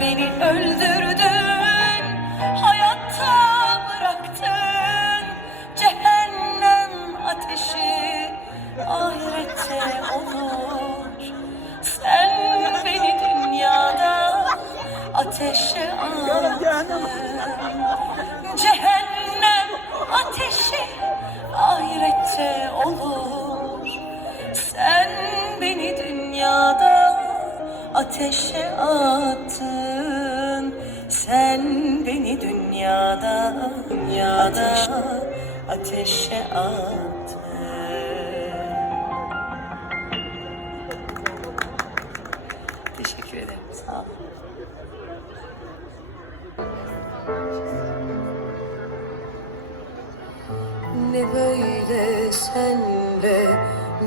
beni öldürdün Hayatta bıraktın. Cehennem ateşi ahirette olur. Sen beni dünyada ateşe attın ateşe attın Sen beni dünyada dünyada ateşe attın Teşekkür ederim. Sağ olun. Ne böyle senle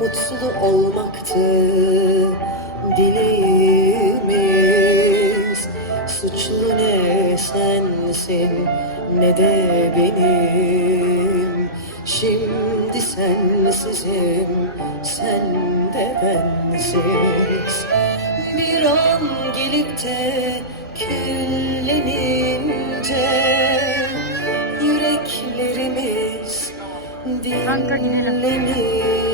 Mutlu olmaktı dileğimiz. Suçlu ne sensin ne de benim. Şimdi sensizim sen de bensiz. Bir an gelip de küllenince Yüreklerimiz dinlenir